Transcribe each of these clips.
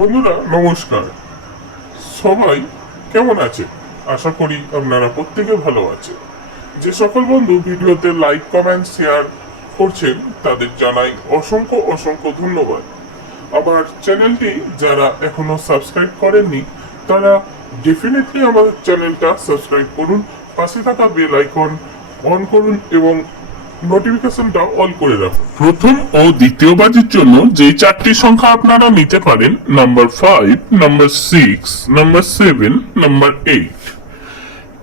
বন্ধুরা, নমস্কার। সবাই কেমন আছে? আশা করি আপনারা প্রত্যেকে ভালো আছে। যে সকল বন্ধু ভিডিওতে লাইক কমেন্ট শেয়ার করছেন, তাদের জানাই অসংখ্য অসংখ্য ধন্যবাদ। আবার চ্যানেলটি যারা এখনও সাবস্ক্রাইব করেননি, তারা ডেফিনেটলি আমার চ্যানেলটা সাবস্ক্রাইব করুন, পাশে থাকা বেল আইকন অন করুন এবং নোটিফিকেশনটা অল করে রাখুন প্রথম ও দ্বিতীয় বাজির জন্য যে চারটি সংখ্যা আপনারা নিতে পারেন number five number six number seven number eight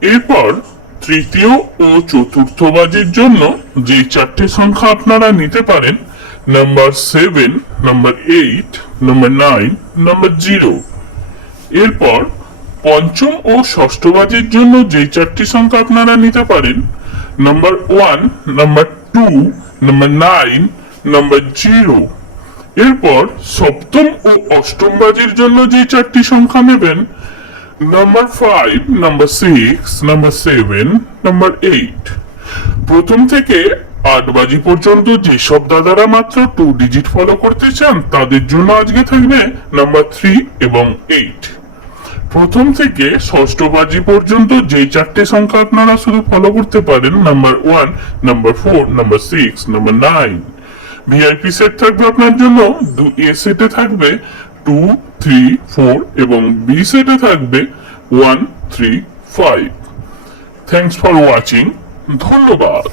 এরপর তৃতীয় ও চতুর্থ বাজির জন্য যে চারটি সংখ্যা আপনারা নিতে পারেন number seven number eight number nine number zero এরপর পঞ্চম ও ষষ্ঠ বাজির জন্য যে চারটি সংখ্যা আপনারা নিতে পারেন number one number two number nine number zero এরপর সপ্তম ও অষ্টম বাজির জন্য যে চারটি সংখ্যা নেবেন number five number six number seven number eight প্রথম থেকে আট বাজি পর্যন্ত যেসব দাদারা মাত্র টু ডিজিট ফলো করতে চান, তাদের জন্য আজকে থাকবে নাম্বার থ্রি এবং এইট প্রথম থেকে ষষ্ঠ বাজি পর্যন্ত যে চারটে সংখ্যা আপনারা শুধু ফলো করতে পারেন number one number four number six number nine VIP set থাকবে আপনার জন্য, দু এ সেটে থাকবে টু থ্রি ফোর এবং বি সেটে থাকবে one three five thanks for watching ধন্যবাদ।